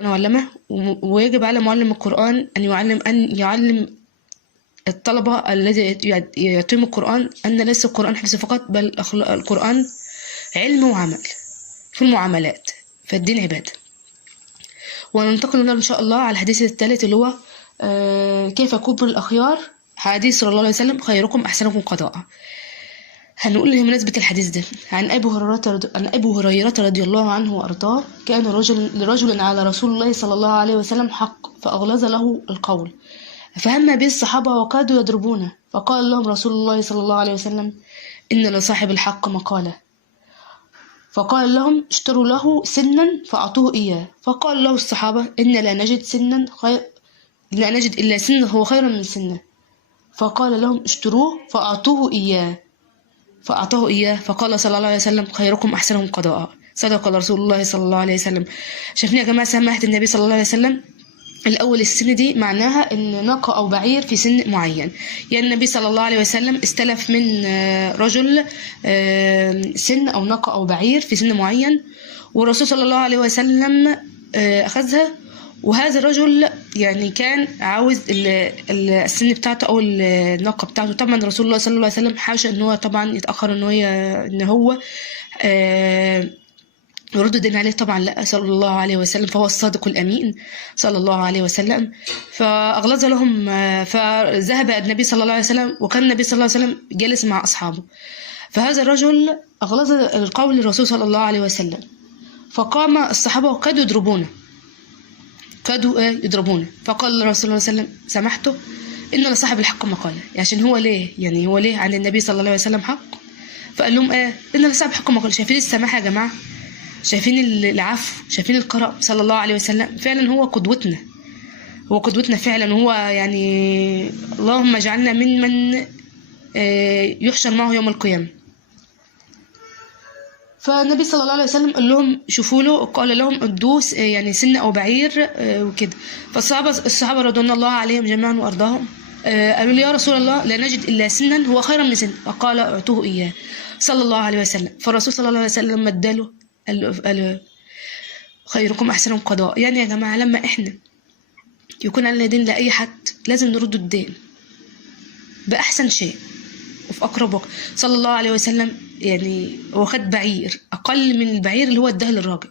معلمة، ويجب على معلم القرآن أن يعلم الطلبة الذي يتم القرآن أن ليس القرآن حفظ فقط، بل القرآن علم وعمل في المعاملات، فالدين عبادة. وننتقل هنا إن شاء الله على الحديث الثالث اللي هو كيف يكون الأخيار. حديث صلى الله عليه وسلم: خيركم أحسنكم قضاء. هنقول بمناسبة الحديث ده عن أبي هريرة رضي الله عنه وأرضاه: كان لرجل على رسول الله صلى الله عليه وسلم حق فأغلظ له القول فهم به الصحابة وكادوا يضربونه، فقال لهم رسول الله صلى الله عليه وسلم: إن لصاحب الحق مقالة. فقال لهم: اشتروا له سنا فأعطوه إياه. فقال له الصحابة: إن لا نجد إلا سنا هو خير من سنه. فقال لهم: اشتروه فأعطوه إياه. فأعطاه إياه. فقال صلى الله عليه وسلم: خيركم أحسنهم قضاء. صدق رسول الله صلى الله عليه وسلم. شايفين يا جماعة سماحة النبي صلى الله عليه وسلم؟ الأول السن دي معناها إن ناقة أو بعير في سن معين. يعني النبي صلى الله عليه وسلم استلف من رجل سن أو ناقة أو بعير في سن معين، والرسول صلى الله عليه وسلم أخذها. وهذا الرجل يعني كان عاوز السن بتاعته أو الناقة بتاعته. طبعا رسول الله صلى الله عليه وسلم حاشا إن هو طبعا يتأخر إن هو يرد الدين عليه. طبعا لا، صلى الله عليه وسلم، فهو الصادق الأمين صلى الله عليه وسلم. فأغلظ لهم. فذهب النبي صلى الله عليه وسلم، وكان النبي صلى الله عليه وسلم جالس مع أصحابه، فهذا الرجل أغلظ القول للرسول صلى الله عليه وسلم. فقام الصحابة وكادوا يضربونه. فقال الرسول صلى الله عليه وسلم: سمحته، إن لصاحب الحق مقالة. عشان هو ليه عن النبي صلى الله عليه وسلم حق. فقال لهم: إن لصاحب الحق مقالة. شايفين السماحة يا جماعة؟ شايفين العفو؟ شايفين الكرم؟ صلى الله عليه وسلم فعلا هو قدوتنا فعلا. هو يعني اللهم اجعلنا ممن يحشر معه يوم القيامة. فالنبي صلى الله عليه وسلم قال لهم شوفوا له، قال لهم ادوه يعني سن او بعير وكده. فالصحابه رضي الله عليهم جميعا وارضاهم قالوا لي: يا رسول الله، لا نجد الا سنا هو خير من سن. فقال: اعطوه اياه صلى الله عليه وسلم. فالرسول صلى الله عليه وسلم اداله، قال: خيركم احسنكم قضاء. يعني يا جماعه لما احنا يكون علينا دين لاي حد لازم نرد الدين باحسن شيء وفي أقرب وقت. صلى الله عليه وسلم يعني هو خد بعير أقل من البعير اللي هو اداه للراجل،